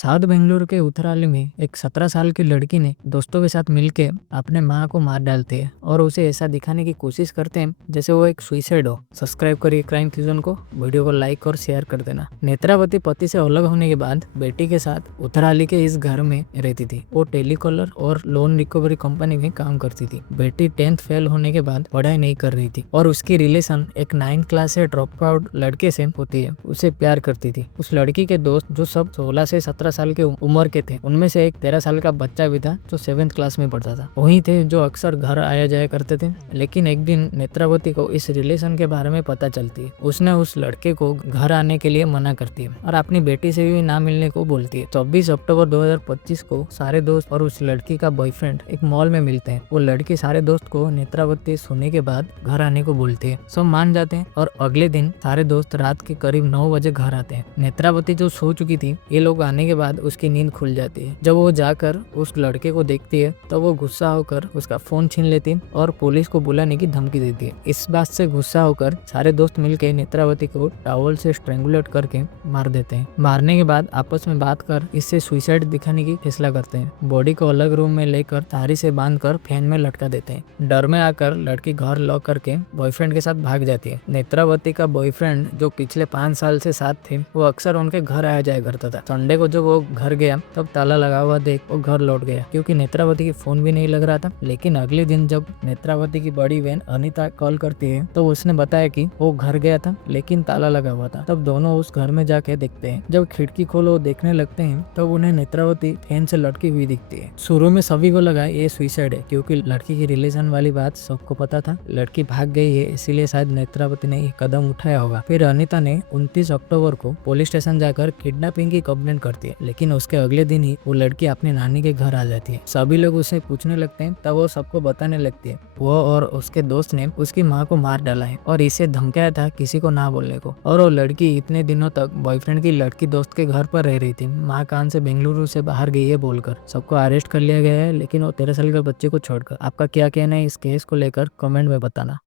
South Bengaluru के उत्तराली में एक 17 साल की लड़की ने दोस्तों के साथ मिलके अपने माँ को मार डालती है और उसे ऐसा दिखाने की कोशिश करते हैं जैसे वो एक सुइसाइड हो। सब्सक्राइब करिए क्राइम फ्यूजन को, वीडियो को लाइक और शेयर कर देना। नेत्रावती पति से अलग होने के बाद बेटी के साथ उत्तराली के इस घर में रहती थी। वो टेलीकॉलर और लोन रिकवरी कंपनी में काम करती थी। बेटी 10th फेल होने के बाद पढ़ाई नहीं कर रही थी और उसकी रिलेशन एक 9th क्लास से ड्रॉप आउट लड़के से होती है। उसे प्यार करती थी। उस लड़की के दोस्त जो सब 16 से 17 साल के उम्र के थे, उनमें से एक 13 साल का बच्चा भी था जो 7th क्लास में पढ़ता था। वही थे जो अक्सर घर आया जाया करते थे। लेकिन एक दिन नेत्रावती को इस रिलेशन के बारे में पता चलती है। उसने उस लड़के को घर आने के लिए मना करती है और अपनी बेटी से भी ना मिलने को बोलती है। 24 अक्टूबर 2025 को सारे दोस्त और उस लड़की का बॉयफ्रेंड एक मॉल में मिलते हैं। वो लड़की सारे दोस्त को नेत्रावती सोने के बाद घर आने को बोलती है। सब मान जाते हैं और अगले दिन सारे दोस्त रात के करीब 9 बजे घर आते हैं। नेत्रावती जो सो चुकी थी, ये लोग आने के बाद उसकी नींद खुल जाती है। जब वो जाकर उस लड़के को देखती है तो वो गुस्सा होकर उसका फोन छीन लेती है और पुलिस को बुलाने की धमकी देती है। इस बात से गुस्सा होकर सारे दोस्त मिलकर नेत्रावती को टॉवल से स्ट्रेंगुलेट करके मार देते हैं। मारने के बाद आपस में बात कर इससे सुसाइड दिखाने की फैसला करते हैं। बॉडी को अलग रूम में लेकर तारी से बांधकर फैन में लटका देते हैं। डर में आकर लड़की घर लॉक करके बॉयफ्रेंड के साथ भाग जाती है। नेत्रावती का बॉयफ्रेंड जो पिछले 5 साल से साथ थे, वो अक्सर उनके घर आया जाया करता था। संडे को जब वो घर गया तब ताला लगा हुआ देख वो घर लौट गया क्योंकि नेत्रावती की फोन भी नहीं लग रहा था। लेकिन अगले दिन जब नेत्रावती की बड़ी बहन अनीता कॉल करती है तो उसने बताया कि वो घर गया था लेकिन ताला लगा हुआ था। तब दोनों उस घर में जाके देखते हैं। जब खिड़की खोलो देखने लगते हैं तब उन्हें नेत्रावती फैन से लटकी हुई दिखती है। शुरू में सभी को लगा ये सुसाइड है क्योंकि लड़की की रिलेशन वाली बात सबको पता था। लड़की भाग गई है इसीलिए शायद नेत्रावती ने ये कदम उठाया होगा। फिर अनीता ने 29 अक्टूबर को पुलिस स्टेशन जाकर किडनैपिंग की कंप्लेंट करती है। लेकिन उसके अगले दिन ही वो लड़की अपनी नानी के घर आ जाती है। सभी लोग उसे पूछने लगते हैं तब वो सबको बताने लगती है वो और उसके दोस्त ने उसकी माँ को मार डाला है और इसे धमकाया था किसी को ना बोलने को। और वो लड़की इतने दिनों तक बॉयफ्रेंड की लड़की दोस्त के घर पर रह रही थी। माँ कान से बेंगलुरु से बाहर गई है बोलकर सबको अरेस्ट कर लिया गया है, लेकिन वो 13 साल के बच्चे को छोड़कर। आपका क्या कहना है इस केस को लेकर, कमेंट में बताना।